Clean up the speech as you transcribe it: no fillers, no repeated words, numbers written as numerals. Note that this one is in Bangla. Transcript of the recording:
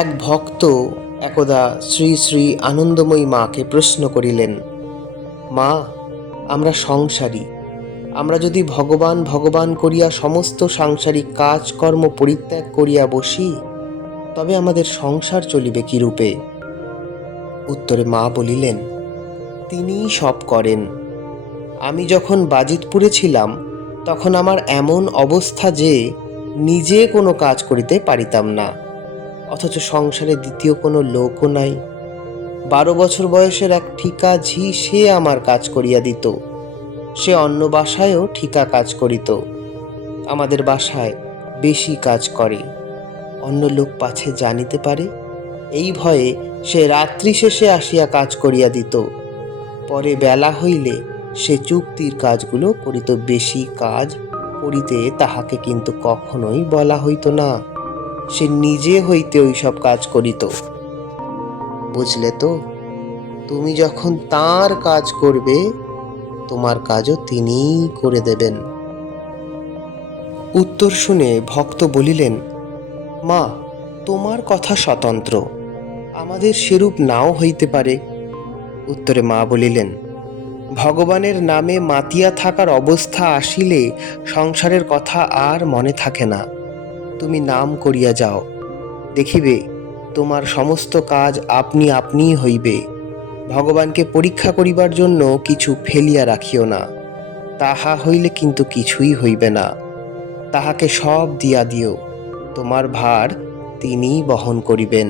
এক ভক্ত একদা শ্রী শ্রী আনন্দময়ী মাকে প্রশ্ন করিলেন, মা, আমরা সংসারী, আমরা যদি ভগবান ভগবান করিয়া সমস্ত সাংসারিক কাজকর্ম পরিত্যাগ করিয়া বসি, তবে আমাদের সংসার চলিবে কিরূপে? উত্তরে মা বলিলেন, তিনিই সব করেন। আমি যখন বাজিতপুরে ছিলাম, তখন আমার এমন অবস্থা যে নিজে কোনো কাজ করিতে পারিতাম না, অথচ সংসারে দ্বিতীয় কোনো লোকও নাই। 12 বছর বয়সের এক ঠিকা ঝি সে আমার কাজ করিয়া দিত। সে অন্য বাসায়ও ঠিকা কাজ করিত, আমাদের বাসায় বেশি কাজ করে, অন্য লোক পাছে জানিতে পারে, এই ভয়ে সে রাত্রি শেষে আসিয়া কাজ করিয়া দিত। পরে বেলা হইলে সে চুক্তির কাজগুলো করিত। বেশি কাজ করিতে তাহাকে কিন্তু কখনোই বলা হইত না, সে নিজে হইতে ওইসব কাজ করিত। বুঝলে তো? তুমি যখন তাঁর কাজ করবে, তোমার কাজও তিনিই করে দেবেন। উত্তর শুনে ভক্ত বলিলেন, মা, তোমার কথা স্বতন্ত্র, আমাদের সেরূপ নাও হইতে পারে। উত্তরে মা বলিলেন, ভগবানের নামে মাতিয়া থাকার অবস্থা আসিলে সংসারের কথা আর মনে থাকে না। তুমি নাম করিয়া যাও, দেখিবে তোমার সমস্ত কাজ আপনি আপনিই হইবে। ভগবানকে পরীক্ষা করিবার জন্য কিছু ফেলিয়া রাখিও না, তাহা হইলে কিন্তু কিছুই হইবে না। তাহাকে সব দিয়া দিও, তোমার ভার তিনিই বহন করিবেন।